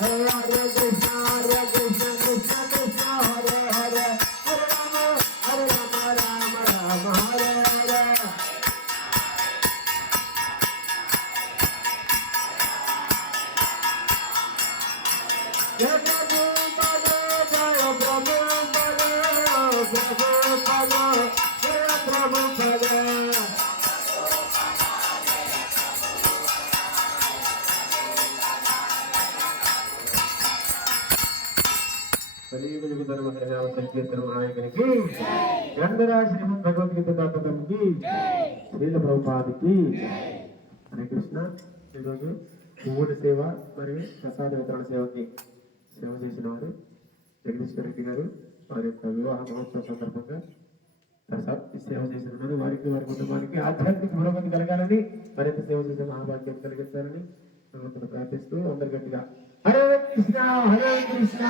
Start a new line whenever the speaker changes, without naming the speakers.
Yeah, yeah. కలియుగ యుగ ధర్మ హరినామ సంకీర్తన నాయకునికి గ్రంథరా శ్రీమద్ భగవద్గీత దాపకంకి శ్రీల ప్రభుపాదికి హరే కృష్ణ. ఈరోజు పువ్వుల సేవ మరియు ప్రసాద వితరణ సేవకి సేవ చేసిన వారు జగదీశ్వర రెడ్డి గారు వారి యొక్క వివాహ మహోత్సవ సందర్భంగా ప్రసాద్ సేవ చేసిన వారు వారికి వారి కుటుంబానికి ఆధ్యాత్మిక పురోగతి కలగాలని మరింత సేవ చేసిన మహాభాగ్యం కలిగించాలని భగవంతుడు ప్రార్థిస్తూ అందరు గట్టిగా హరే కృష్ణ హరే కృష్ణ.